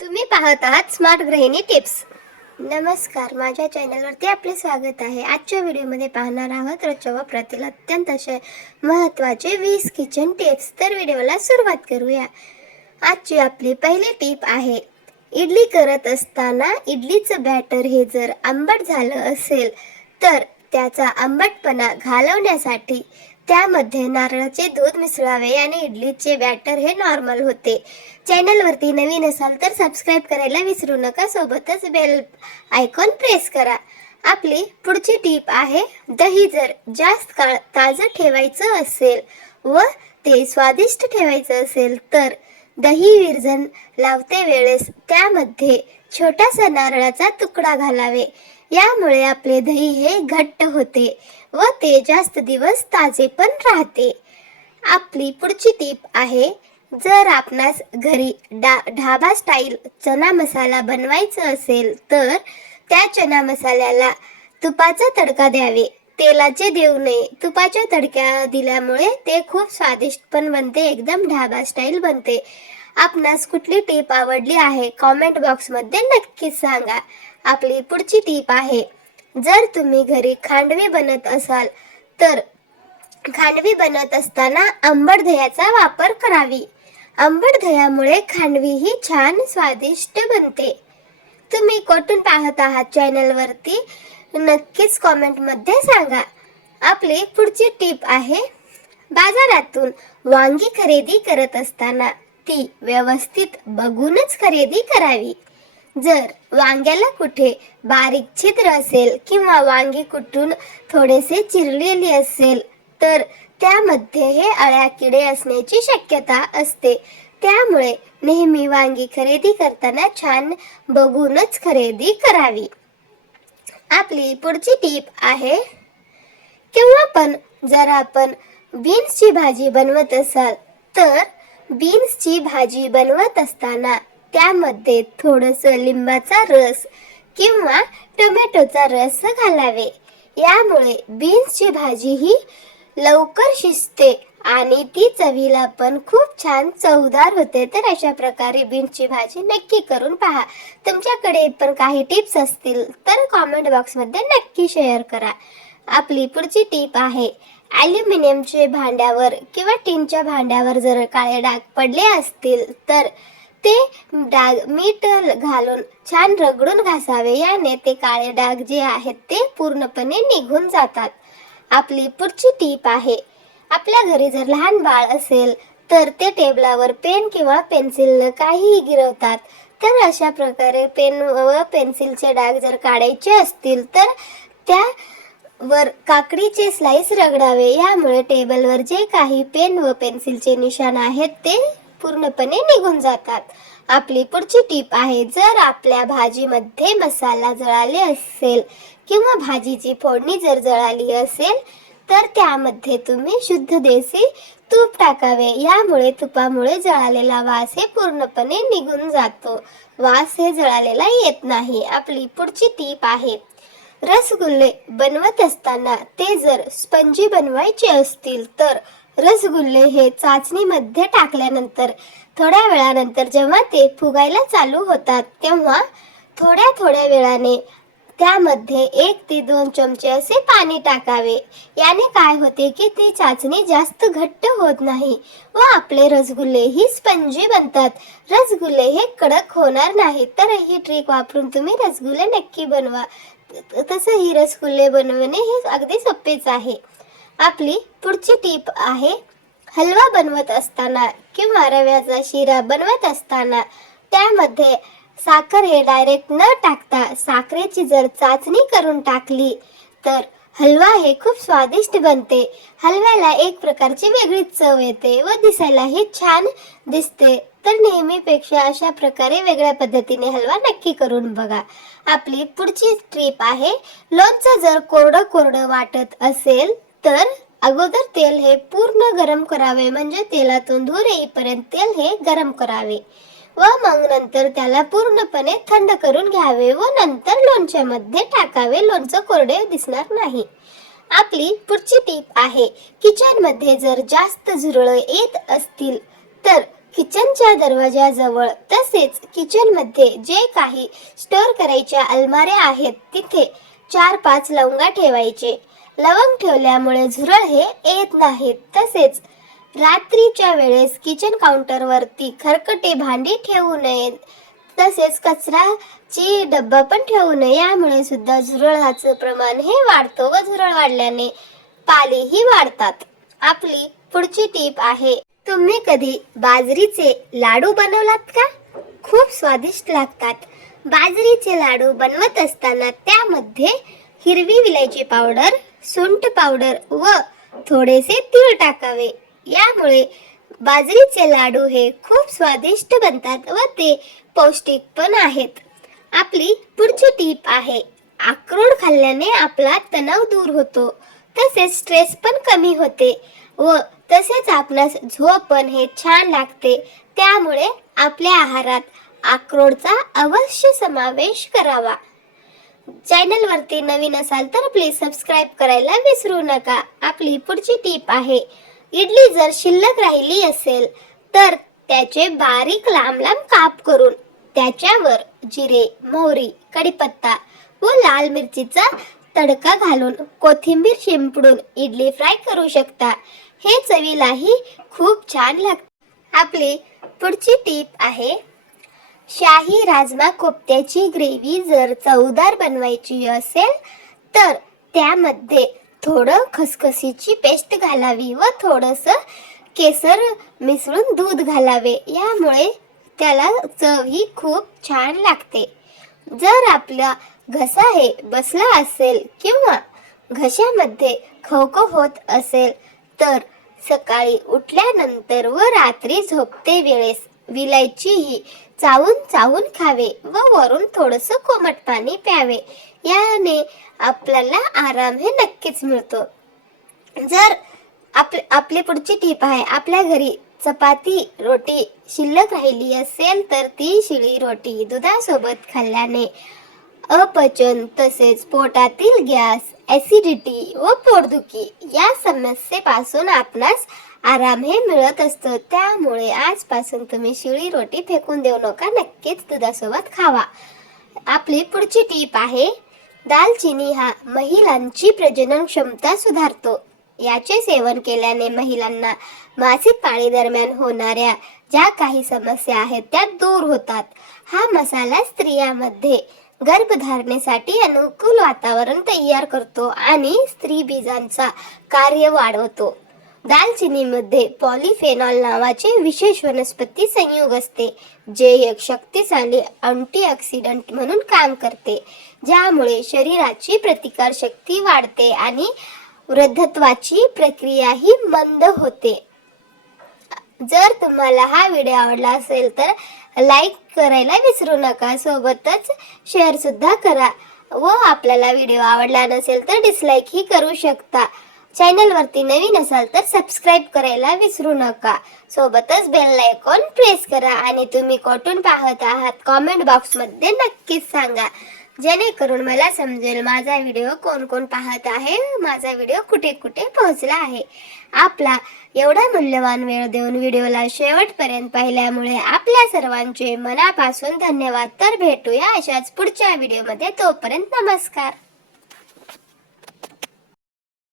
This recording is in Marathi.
तुम्ही पाहत आहात स्मार्ट गृहिणी टिप्स नमस्कार माझ्या चॅनलवरती आपले स्वागत आहे. आजच्या व्हिडिओमध्ये पाहणार आहोत रोजच्या वापरातील अत्यंत असे महत्त्वाचे वीस किचन टिप्स तर व्हिडिओला सुरुवात करूया. आजची आपली पहिली टीप आहे इडली करत असताना इडलीचं बॅटर हे जर आंबट झालं असेल तर त्याचा आंबटपणा घालवण्यासाठी त्यामध्ये नारळाचे दूध मिसळावे आणि इडलीचे बॅटर हे नॉर्मल होते. चॅनलवरती नवीन असाल तर सबस्क्राईब करायला विसरू नका. सोबतच बेल आयकॉन प्रेस करा. आपली पुढची टीप आहे दही जर जास्त काळ ताजं ठेवायचं असेल व ते स्वादिष्ट ठेवायचं असेल तर दही विरजन लावते वेळेस. त्यामध्ये छोटासा नारळाचा तुकडा घालावे. यामुळे आपले दही हे घट्ट होते व ते जास्त दिवस ताजे पण राहते. आपली पुढची टीप आहे जर आपणास घरी डा ढाबा स्टाईल चना मसाला बनवायचा असेल तर त्या चना मसाल्याला तुपाचा तडका द्यावे. तेलाचे देऊ नये. तुपाच्या तडक्या दिल्यामुळे ते खूप स्वादिष्ट पण बनते एकदम ढाबा स्टाईल बनते. आपणास कुठली टीप आवडली आहे कॉमेंट बॉक्समध्ये नक्कीच सांगा. आपली पुढची टीप आहे. जर तुम्ही घरी खांडवी बनत असाल तर खांडवी बनत असताना आंबट दह्याचा वापर करावी. आंबट दह्यामुळे खांडवी ही छान स्वादिष्ट बनते. तुम्ही कोठून पाहत आहात चॅनलवरती नक्कीच कॉमेंटमध्ये सांगा. आपली पुढची टीप आहे बाजारातून वांगी खरेदी करत असताना ती व्यवस्थित बघूनच खरेदी करावी. जर वांग्याला कुठे बारीक छिद्र असेल किंवा वांगी कुठून थोडेसे चिरलेली असेल तर त्यामध्ये हे अळ्या किडे असण्याची शक्यता असते. त्यामुळे नेहमी वांगी खरेदी करताना छान बघूनच खरेदी करावी. आपली पुढची टीप आहे किंवा पण जर आपण बीन्सची भाजी बनवत असाल तर बीन्सची भाजी बनवत असताना त्यामध्ये थोडंसं लिंबाचा रस किंवा टोमॅटोचा रस घालावे. यामुळे बीन्सची भाजी ही लवकर शिजते आणि ती चवीला पण खूप छान चवदार होते. तर अशा प्रकारे बीन्सची भाजी नक्की करून पहा. तुमच्याकडे पण काही टिप्स असतील तर कॉमेंट बॉक्समध्ये नक्की शेअर करा. आपली पुढची टीप आहे ॲल्युमिनियमचे भांड्यावर किंवा टीनच्या भांड्यावर जर काळे डाग पडले असतील तर ते डाग मीठ घालून छान रगडून घासावे. याने ते काळे डाग जे आहेत ते पूर्णपणे निघून जातात. आपली पुढची टीप आहे आपल्या घरी जर लहान बाळ असेल तर ते टेबलावर पेन किंवा पेन्सिल काहीही गिरवतात. तर अशा प्रकारे पेन व पेन्सिलचे डाग जर काढायचे असतील तर त्या वर काकडीचे स्लाइस रगडावे. यामुळे टेबलवर जे काही पेन व पेन्सिलचे निशाण आहेत ते पूर्णपणे निघून जातात. आपली पुढची टीप आहे जर आपल्या भाजीमध्ये मसाला जळाले असेल किंवा भाजीची फोडणी जर जळाली असेल तर त्यामध्ये तुम्ही शुद्ध देसी तूप टाकावे. यामुळे तुपामुळे जळालेला वास हे पूर्णपणे निघून जातो. वास हे जळालेला येत नाही. आपली पुढची टीप आहे रसगुल्ले बनवत असताना ते जर स्पंजी बनवायचे असतील तर रसगुल्ले हे चाचणीमध्ये टाकल्यानंतर थोड्या वेळानंतर जेव्हा ते फुगायला चालू होतात तेव्हा थोड्या थोड्या वेळाने त्यामध्ये एक ते दोन चमचे असे पाणी टाकावे. याने काय होते की ती चाचणी जास्त घट्ट होत नाही व आपले रसगुल्ले ही स्पंजी बनतात. रसगुल्ले हे कडक होणार नाही तर ही ट्रिक वापरून तुम्ही रसगुल्ले नक्की बनवा. तसं ही रसगुल्ले बनवणे हे अगदी सोपेच आहे. आपली पुढची टीप आहे हलवा बनवत असताना किंवा रव्याचा शिरा बनवत असताना त्यामध्ये साखर हे डायरेक्ट न टाकता साखरेची जर चाचणी करून टाकली तर हलवा हे खूप स्वादिष्ट बनते. हलव्याला एक प्रकारची वेगळीच चव येते व दिसायलाही छान दिसते. तर नेहमीपेक्षा अशा प्रकारे वेगळ्या पद्धतीने हलवा नक्की करून बघा. आपली पुढची ट्रीप आहे लोणचं जर कोरडं कोरडं वाटत असेल तर अगोदर तेल हे पूर्ण गरम करावे म्हणजे तेलातून धूर येईपर्यंत तेल हे गरम करावे. व मग नंतर त्याला पूर्णपणे थंड करून घ्यावे व नंतर लोणच्यामध्ये टाकावे. लोणचं कोरडे दिसणार नाही. आपली पुढची टीप आहे किचनमध्ये जर जास्त झुरळ येत असतील तर किचनच्या दरवाजाजवळ तसेच किचनमध्ये जे काही स्टोअर करायच्या अलमाऱ्या आहेत तिथे चार पाच लवंगा ठेवायचे. लवंग ठेवल्यामुळे झुरळ हे येत नाहीत. तसेच रात्रीच्या वेळेस किचन काउंटरवरती खरकटे भांडी ठेवू नयेत तसेच कचराची डब्बा पण ठेवू नये. यामुळे सुद्धा झुरळाचं प्रमाण हे वाढतं व झुरळ वाढल्याने पालेही वाढतात. आपली पुढची टीप आहे तुम्ही कधी बाजरीचे लाडू बनवलात का? खूप स्वादिष्ट लागतात. बाजरीचे लाडू बनवत असताना त्यामध्ये हिरवी विलायची पावडर सुंठ पावडर व थोडेसे तीळ टाकावे. यामुळे बाजरीचे लाडू हे खूप स्वादिष्ट बनतात व ते पौष्टिक पण आहेत. आपली पुढची टीप आहे अक्रोड खाल्ल्याने आपला तणाव दूर होतो तसेच स्ट्रेस पण कमी होते व तसेच आपणास झोप पण हे छान लागते. त्यामुळे आपल्या आहारात अक्रोडचा अवश्य समावेश करावा. चॅनल वरती नवीन असाल तर प्लीज सबस्क्राईब करायला विसरू नका. आपली पुढची टीप आहे इडली जर शिल्लक राहिली असेल तर त्याचे बारीक लांब लांब काप करून त्याच्यावर जिरे मोहरी कढीपत्ता व लाल मिरचीचा तडका घालून कोथिंबीर शिंपडून इडली फ्राय करू शकता. हे चवीलाही खूप छान लागते. आपली पुढची टीप आहे शाही राजमा कोफ्त्याची ग्रेव्ही जर चवदार बनवायची असेल तर त्यामध्ये थोडं खसखसीची पेस्ट घालावी व थोडंसं केसर मिसळून दूध घालावे. यामुळे त्याला चव ही खूप छान लागते. जर आपला घसा हे बसला असेल किंवा घशामध्ये खवखो होत असेल तर सकाळी उठल्यानंतर व रात्री झोपते वेळेस विलायची ही चावून चावून खावे व वरून थोडस कोमट पाणी प्यावे. याने आपल्याला आराम हे नक्कीच मिळतो. जर आप आपली पुढची टीप आहे आपल्या घरी चपाती रोटी शिल्लक राहिली असेल तर ती शिळी रोटी दुधासोबत खाल्ल्याने अपचन तसेच पोटातील गॅस ॲसिडिटी व पोटदुखी या समस्येपासून आपणास आराम हे मिळत असतो. त्यामुळे आजपासून तुम्ही शिळी रोटी फेकून देऊ नका. नक्कीच दुधासोबत खावा. आपली पुढची टीप आहे दालचिनी हा महिलांची प्रजनन क्षमता सुधारतो. याचे सेवन केल्याने महिलांना मासिक पाळी दरम्यान होणाऱ्या ज्या काही समस्या आहेत त्या दूर होतात. हा मसाला स्त्रियामध्ये गर्भधारणेसाठी अनुकूल वातावरण तयार करतो आणि स्त्री बीजांचा कार्य वाढवतो. दालचिनीमध्ये पॉलिफेनॉल नावाचे विशेष वनस्पती संयोग असते जे एक शक्तिशाली अँटीऑक्सिडंट म्हणून काम करते ज्यामुळे शरीराची प्रतिकार शक्ती वाढते आणि वृद्धत्वाची प्रक्रियाही मंद होते. जर तुम्हाला हा व्हिडिओ आवडला असेल तर लाईक करायला विसरू नका सोबतच शेअर सुद्धा करा व आपल्याला व्हिडिओ आवडला नसेल तर डिसलाईकही करू शकता. चॅनल वरती नवीन असाल तर सबस्क्राईब करायला विसरू नका. सोबतच बेल आयकॉन प्रेस करा आणि तुम्ही कोठून पाहत आहात कॉमेंट बॉक्समध्ये नक्कीच सांगा. जेणेकरून मला समजेल माझा व्हिडिओ कोण कोण पाहत आहे माझा व्हिडिओ कुठे कुठे पोहोचला आहे. आपला एवढा मूल्यवान वेळ देऊन व्हिडिओला शेवटपर्यंत पाहिल्यामुळे आपल्या सर्वांचे मनापासून धन्यवाद. तर भेटूया अशाच पुढच्या व्हिडिओमध्ये तोपर्यंत नमस्कार.